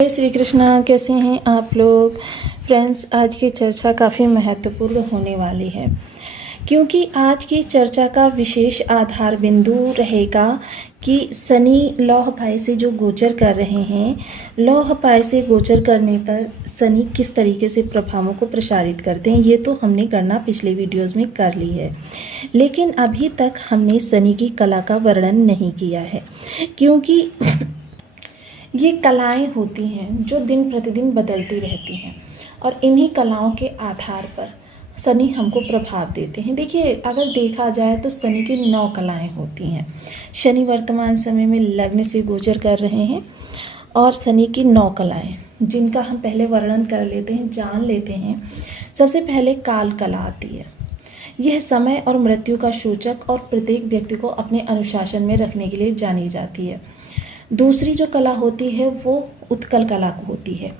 जय श्री कृष्णा। कैसे हैं आप लोग फ्रेंड्स। आज की चर्चा काफ़ी महत्वपूर्ण होने वाली है क्योंकि आज की चर्चा का विशेष आधार बिंदु रहेगा कि शनि लौह पाए से जो गोचर कर रहे हैं, लौह पाए से गोचर करने पर शनि किस तरीके से प्रभावों को प्रसारित करते हैं। ये तो हमने गणना पिछले वीडियोस में कर ली है, लेकिन अभी तक हमने शनि की कला का वर्णन नहीं किया है क्योंकि ये कलाएं होती हैं जो दिन प्रतिदिन बदलती रहती हैं और इन्हीं कलाओं के आधार पर शनि हमको प्रभाव देते हैं। देखिए, अगर देखा जाए तो शनि की 9 कलाएं होती हैं। शनि वर्तमान समय में लग्न से गोचर कर रहे हैं और शनि की 9 कलाएं जिनका हम पहले वर्णन कर लेते हैं, जान लेते हैं। सबसे पहले काल कला आती है। यह समय और मृत्यु का सूचक और प्रत्येक व्यक्ति को अपने अनुशासन में रखने के लिए जानी जाती है। दूसरी जो कला होती है वो उत्कल कला होती है।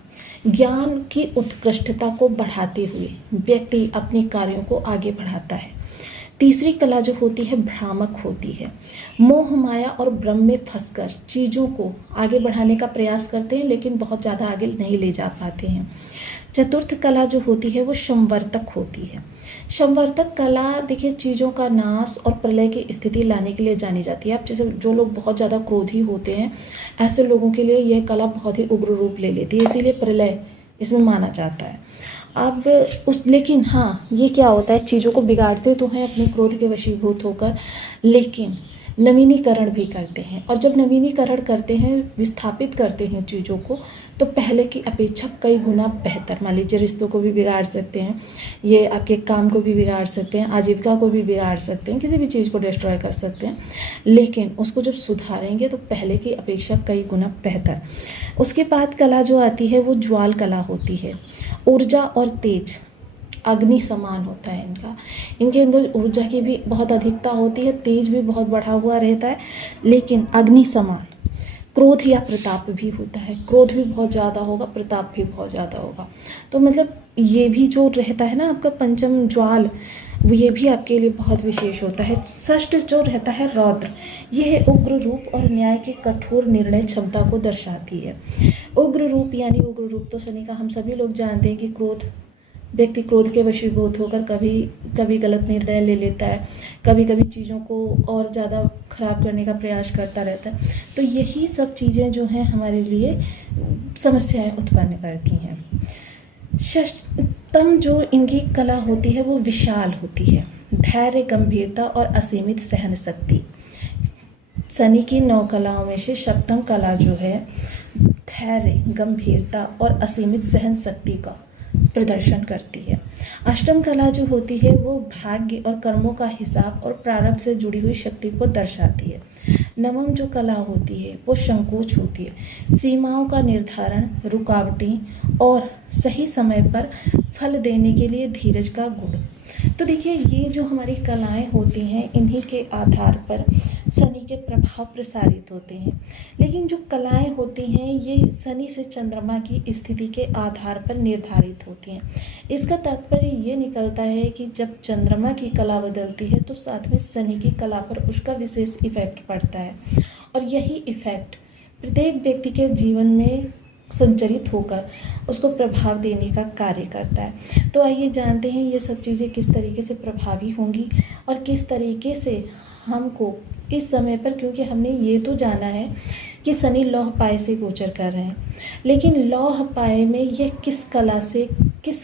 ज्ञान की उत्कृष्टता को बढ़ाते हुए व्यक्ति अपने कार्यों को आगे बढ़ाता है। तीसरी कला जो होती है भ्रामक होती है। मोह माया और भ्रम में फंसकर चीज़ों को आगे बढ़ाने का प्रयास करते हैं लेकिन बहुत ज़्यादा आगे नहीं ले जा पाते हैं। चतुर्थ कला जो होती है वो संवर्तक होती है। संवर्तक कला देखिए चीज़ों का नाश और प्रलय की स्थिति लाने के लिए जानी जाती है। अब जैसे जो लोग बहुत ज़्यादा क्रोधी होते हैं, ऐसे लोगों के लिए यह कला बहुत ही उग्र रूप ले लेती है, इसीलिए प्रलय इसमें माना जाता है। अब लेकिन हाँ, ये क्या होता है, चीज़ों को बिगाड़ते तो हैं अपने क्रोध के वशीभूत होकर, लेकिन नवीनीकरण भी करते हैं। और जब नवीनीकरण करते हैं, विस्थापित करते हैं चीज़ों को, तो पहले की अपेक्षा कई गुना बेहतर। मान लीजिए रिश्तों को भी बिगाड़ सकते हैं, ये आपके काम को भी बिगाड़ सकते हैं, आजीविका को भी बिगाड़ सकते हैं, किसी भी चीज़ को डिस्ट्रॉय कर सकते हैं, लेकिन उसको जब सुधारेंगे तो पहले की अपेक्षा कई गुना बेहतर। उसके बाद कला जो आती है वो ज्वाल कला होती है। ऊर्जा और तेज अग्नि समान होता है इनके अंदर ऊर्जा की भी बहुत अधिकता होती है, तेज भी बहुत बढ़ा हुआ रहता है, लेकिन अग्नि समान क्रोध या प्रताप भी होता है। क्रोध भी बहुत ज़्यादा होगा, प्रताप भी बहुत ज़्यादा होगा। तो मतलब ये भी जो रहता है ना आपका पंचम ज्वाल, ये भी आपके लिए बहुत विशेष होता है। षष्ठ जो रहता है रौद्र, यह उग्र रूप और न्याय की कठोर निर्णय क्षमता को दर्शाती है। उग्र रूप यानी उग्र रूप तो शनि का हम सभी लोग जानते हैं कि व्यक्ति क्रोध के वशीभूत होकर कभी गलत निर्णय ले लेता है, कभी कभी चीज़ों को और ज़्यादा ख़राब करने का प्रयास करता रहता है। तो यही सब चीज़ें जो हैं हमारे लिए समस्याएं उत्पन्न करती हैं। षष्ठम जो इनकी कला होती है वो विशाल होती है। धैर्य, गंभीरता और असीमित सहन शक्ति। शनि की 9 कलाओं में से सप्तम कला जो है धैर्य, गंभीरता और असीमित सहन शक्ति का प्रदर्शन करती है। अष्टम कला जो होती है वो भाग्य और कर्मों का हिसाब और प्रारब्ध से जुड़ी हुई शक्ति को दर्शाती है। नवम जो कला होती है वो संकोच होती है। सीमाओं का निर्धारण, रुकावटें और सही समय पर फल देने के लिए धीरज का गुण। तो देखिए, ये जो हमारी कलाएं होती हैं इन्हीं के आधार पर शनि के प्रभाव प्रसारित होते हैं। लेकिन जो कलाएं होती हैं ये शनि से चंद्रमा की स्थिति के आधार पर निर्धारित होती हैं। इसका तात्पर्य ये निकलता है कि जब चंद्रमा की कला बदलती है तो साथ में शनि की कला पर उसका विशेष इफेक्ट पड़ता है और यही इफेक्ट प्रत्येक व्यक्ति के जीवन में संचरित होकर उसको प्रभाव देने का कार्य करता है। तो आइए जानते हैं ये सब चीज़ें किस तरीके से प्रभावी होंगी और किस तरीके से हमको इस समय पर, क्योंकि हमने ये तो जाना है कि शनि लौह पाए से गोचर कर रहे हैं, लेकिन लौह पाए में यह किस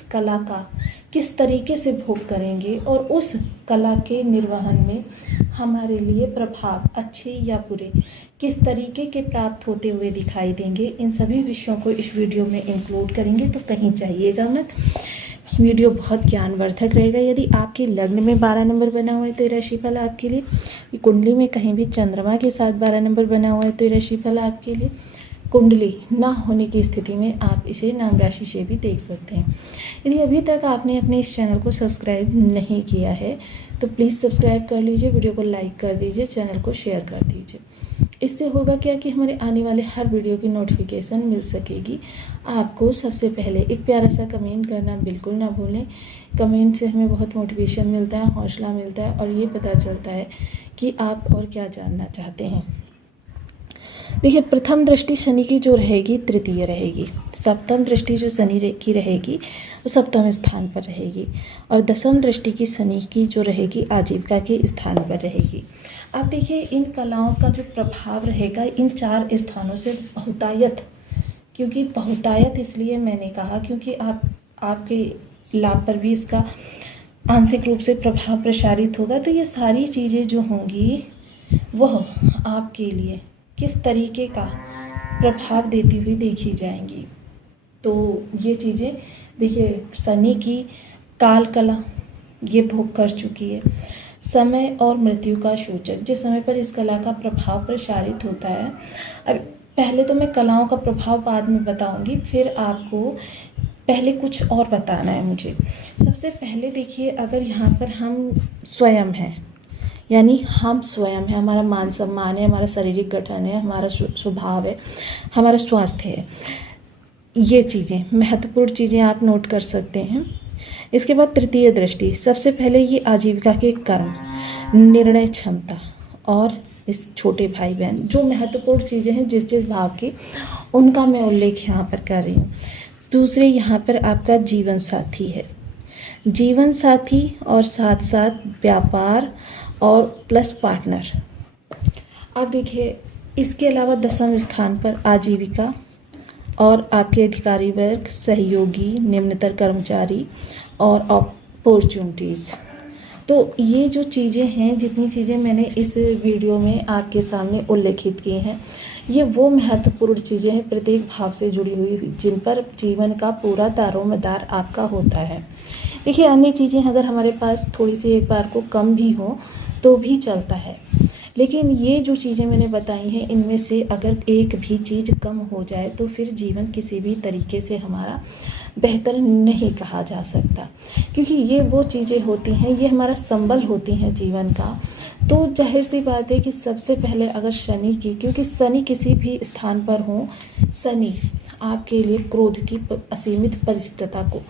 कला का किस तरीके से भोग करेंगे और उस कला के निर्वहन में हमारे लिए प्रभाव अच्छे या बुरे किस तरीके के प्राप्त होते हुए दिखाई देंगे, इन सभी विषयों को इस वीडियो में इंक्लूड करेंगे। तो कहीं जाइएगा मत, वीडियो बहुत ज्ञानवर्धक रहेगा। यदि आपके लग्न में 12 नंबर बना हुआ है तो ये राशिफल आपके लिए। कुंडली में कहीं भी चंद्रमा के साथ 12 नंबर बना हुआ है तो ये राशिफल आपके लिए। कुंडली ना होने की स्थिति में आप इसे नाम राशि से भी देख सकते हैं। यदि अभी तक आपने अपने इस चैनल को सब्सक्राइब नहीं किया है तो प्लीज़ सब्सक्राइब कर लीजिए, वीडियो को लाइक कर दीजिए, चैनल को शेयर कर दीजिए। इससे होगा क्या कि हमारे आने वाले हर वीडियो की नोटिफिकेशन मिल सकेगी आपको सबसे पहले। एक प्यारा सा कमेंट करना बिल्कुल ना भूलें। कमेंट से हमें बहुत मोटिवेशन मिलता है, हौसला मिलता है और ये पता चलता है कि आप और क्या जानना चाहते हैं। देखिए, प्रथम दृष्टि शनि की जो रहेगी तृतीय रहेगी, सप्तम दृष्टि जो शनि की रहेगी वो सप्तम स्थान पर रहेगी, और दसम दृष्टि की शनि की जो रहेगी आजीविका के स्थान पर रहेगी। अब देखिए, इन कलाओं का जो प्रभाव रहेगा इन 4 स्थानों से बहुतायत, क्योंकि बहुतायत इसलिए मैंने कहा क्योंकि आपके लाभ पर भी इसका आंशिक रूप से प्रभाव प्रसारित होगा। तो ये सारी चीज़ें जो होंगी वह आपके लिए किस तरीके का प्रभाव देती हुई देखी जाएंगी। तो ये चीज़ें देखिए, शनि की काल कला ये भोग कर चुकी है, समय और मृत्यु का सूचक, जिस समय पर इस कला का प्रभाव प्रसारित होता है। अब पहले तो मैं कलाओं का प्रभाव बाद में बताऊंगी, फिर आपको पहले कुछ और बताना है मुझे। सबसे पहले देखिए, अगर यहाँ पर हम स्वयं हैं, यानी हम स्वयं हैं, हमारा मान सम्मान है, हमारा शारीरिक गठन है, हमारा स्वभाव है, हमारा स्वास्थ्य है, ये चीज़ें महत्वपूर्ण चीज़ें आप नोट कर सकते हैं। इसके बाद तृतीय दृष्टि, सबसे पहले ये आजीविका के कर्म, निर्णय क्षमता और इस छोटे भाई बहन, जो महत्वपूर्ण चीज़ें हैं जिस जिस भाव की, उनका मैं उल्लेख यहाँ पर कर रही हूँ। दूसरे यहाँ पर आपका जीवन साथी है, जीवन साथी और साथ साथ व्यापार और प्लस पार्टनर। अब देखिए, इसके अलावा दसम स्थान पर आजीविका और आपके अधिकारी वर्ग, सहयोगी, निम्नतर कर्मचारी और अपॉर्चुनिटीज़। तो ये जो चीज़ें हैं, जितनी चीज़ें मैंने इस वीडियो में आपके सामने उल्लेखित की हैं, ये वो महत्वपूर्ण चीज़ें हैं प्रत्येक भाव से जुड़ी हुई, जिन पर जीवन का पूरा दारोमदार आपका होता है। देखिए, अन्य चीज़ें अगर हमारे पास थोड़ी सी एक बार को कम भी हो तो भी चलता है, लेकिन ये जो चीज़ें मैंने बताई हैं, इनमें से अगर एक भी चीज़ कम हो जाए तो फिर जीवन किसी भी तरीके से हमारा बेहतर नहीं कहा जा सकता, क्योंकि ये वो चीज़ें होती हैं, ये हमारा संबल होती हैं जीवन का। तो जाहिर सी बात है कि सबसे पहले अगर शनि की, क्योंकि शनि किसी भी स्थान पर हो, शनि आपके लिए क्रोध की असीमित परिष्टता को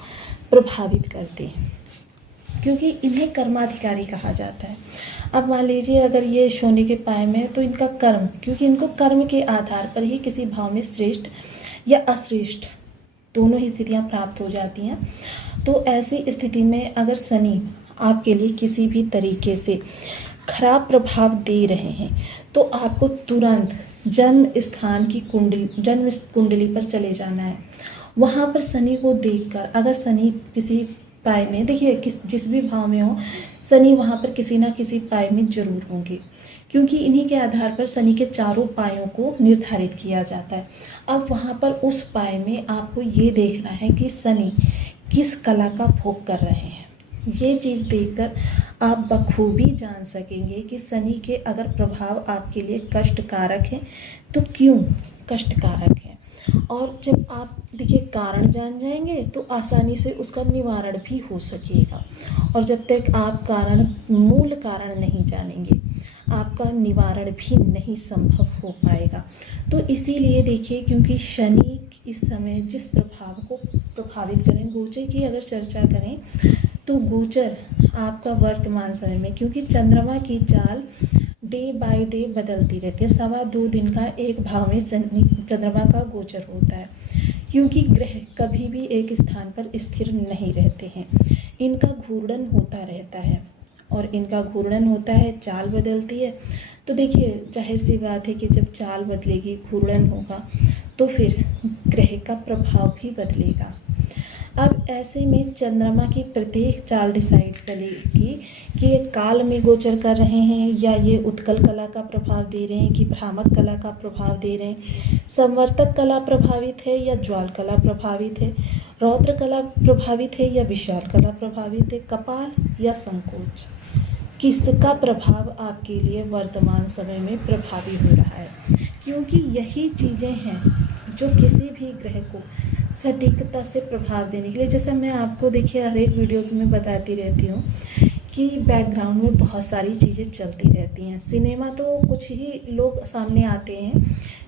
प्रभावित करते हैं, क्योंकि इन्हें कर्माधिकारी कहा जाता है। अब मान लीजिए, अगर ये शनि के पाए में है तो इनका कर्म, क्योंकि इनको कर्म के आधार पर ही किसी भाव में श्रेष्ठ या अश्रेष्ठ दोनों ही स्थितियां प्राप्त हो जाती हैं। तो ऐसी स्थिति में अगर शनि आपके लिए किसी भी तरीके से खराब प्रभाव दे रहे हैं तो आपको तुरंत जन्म स्थान की जन्म कुंडली पर चले जाना है। वहाँ पर शनि को देखकर, अगर शनि किसी पाए में, देखिए जिस भी भाव में हो शनि, वहाँ पर किसी ना किसी पाए में जरूर होंगे, क्योंकि इन्हीं के आधार पर शनि के चारों पायों को निर्धारित किया जाता है। अब वहाँ पर उस पाए में आपको ये देखना है कि शनि किस कला का भोग कर रहे हैं। ये चीज़ देखकर आप बखूबी जान सकेंगे कि शनि के अगर प्रभाव आपके लिए कष्टकारक हैं तो क्यों कष्टकारक हैं। और जब आप देखिए कारण जान जाएंगे तो आसानी से उसका निवारण भी हो सकेगा, और जब तक आप मूल कारण नहीं जानेंगे, आपका निवारण भी नहीं संभव हो पाएगा। तो इसीलिए देखिए, क्योंकि शनि इस समय जिस प्रभाव को प्रभावित करें, गोचर की अगर चर्चा करें तो गोचर आपका वर्तमान समय में, क्योंकि चंद्रमा की चाल डे बाय डे बदलती रहती है, 2.25 दिन का एक भाव में चंद्रमा का गोचर होता है, क्योंकि ग्रह कभी भी एक स्थान पर स्थिर नहीं रहते हैं, इनका घूर्णन होता रहता है, और इनका घूर्णन होता है, चाल बदलती है। तो देखिए, जाहिर सी बात है कि जब चाल बदलेगी, घूर्णन होगा, तो फिर ग्रह का प्रभाव भी बदलेगा। अब ऐसे में चंद्रमा की प्रत्येक चाल डिसाइड करेगी कि ये काल में गोचर कर रहे हैं, या ये उत्कल कला का प्रभाव दे रहे हैं, कि भ्रामक कला का प्रभाव दे रहे हैं, संवर्तक कला प्रभावित है या ज्वाल कला प्रभावित है, रौद्र कला प्रभावित है या विशाल कला प्रभावित है, कपाल या संकोच, किसका प्रभाव आपके लिए वर्तमान समय में प्रभावी हो रहा है। क्योंकि यही चीज़ें हैं जो किसी भी ग्रह को सटीकता से प्रभाव देने के लिए, जैसे मैं आपको देखिए हर एक वीडियोज़ में बताती रहती हूँ कि बैकग्राउंड में बहुत सारी चीज़ें चलती रहती हैं। सिनेमा तो कुछ ही लोग सामने आते हैं,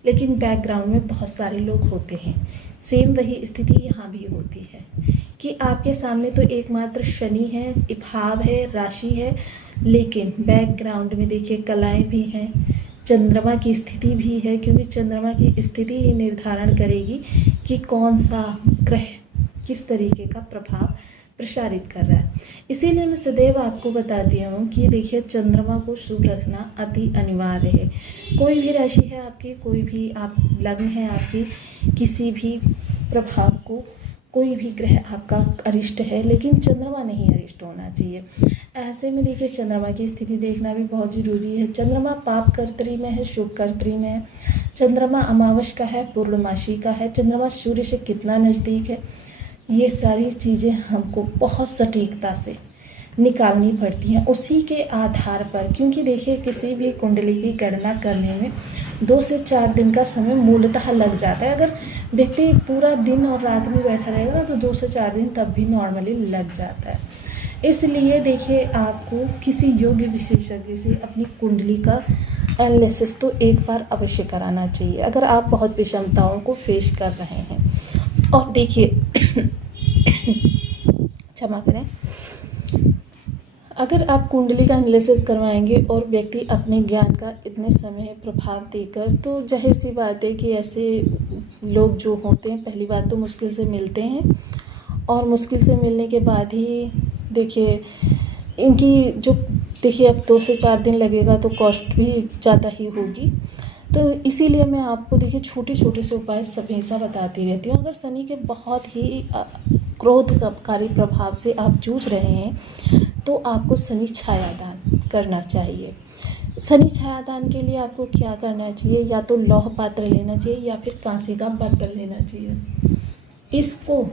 लेकिन बैकग्राउंड में बहुत सारे लोग होते हैं। सेम वही स्थिति यहाँ भी होती है कि आपके सामने तो एकमात्र शनि है, भाव है, राशि है, लेकिन बैकग्राउंड में देखिए कलाएं भी हैं, चंद्रमा की स्थिति भी है, क्योंकि चंद्रमा की स्थिति ही निर्धारण करेगी कि कौन सा ग्रह किस तरीके का प्रभाव प्रसारित कर रहा है। इसीलिए मैं सदैव आपको बताती हूँ कि देखिए, चंद्रमा को शुभ रखना अति अनिवार्य है। कोई भी राशि है आपकी, कोई भी आप लग्न है आपकी, किसी भी प्रभाव को कोई भी ग्रह आपका अरिष्ट है, लेकिन चंद्रमा नहीं अरिष्ट होना चाहिए। ऐसे में देखिए, चंद्रमा की स्थिति देखना भी बहुत ज़रूरी है। चंद्रमा पाप कर्त्री में है, शुभ कर्त्री में है। चंद्रमा अमावस का है, पूर्णमासी का है। चंद्रमा सूर्य से कितना नज़दीक है, ये सारी चीज़ें हमको बहुत सटीकता से निकालनी पड़ती हैं उसी के आधार पर। क्योंकि देखिए, किसी भी कुंडली की गणना करने में 2 से 4 दिन का समय मूलतः लग जाता है। अगर व्यक्ति पूरा दिन और रात में बैठा रहेगा ना, तो 2 से 4 दिन तब भी नॉर्मली लग जाता है। इसलिए देखिए, आपको किसी योग्य विशेषज्ञ से अपनी कुंडली का एनालिसिस तो एक बार अवश्य कराना चाहिए, अगर आप बहुत विषमताओं को फेस कर रहे हैं। और देखिए क्षमा करें, अगर आप कुंडली का एनालिसिस करवाएंगे और व्यक्ति अपने ज्ञान का इतने समय प्रभाव देकर, तो जाहिर सी बात है कि ऐसे लोग जो होते हैं, पहली बात तो मुश्किल से मिलते हैं, और मुश्किल से मिलने के बाद ही देखिए इनकी जो देखिए अब 2 से 4 दिन लगेगा तो कॉस्ट भी ज़्यादा ही होगी। तो इसीलिए मैं आपको देखिए छोटे छोटे से उपाय हमेशा बताती रहती हूँ। अगर शनि के बहुत ही क्रोधकारी प्रभाव से आप जूझ रहे हैं, तो आपको शनि छायादान करना चाहिए। शनि छायादान के लिए आपको क्या करना चाहिए, या तो लौह पात्र लेना चाहिए या फिर कांसे का बर्तन लेना चाहिए। इसको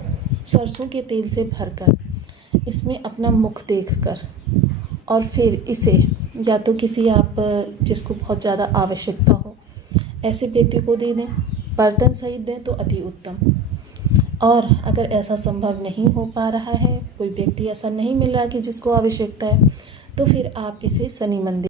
सरसों के तेल से भरकर इसमें अपना मुख देखकर, और फिर इसे या तो किसी आप जिसको बहुत ज़्यादा आवश्यकता हो ऐसे व्यक्ति को दे दें, बर्तन सहित दें तो अति उत्तम। और अगर ऐसा संभव नहीं हो पा रहा है, कोई व्यक्ति ऐसा नहीं मिल रहा कि जिसको आवश्यकता है, तो फिर आप इसे शनि मंदिर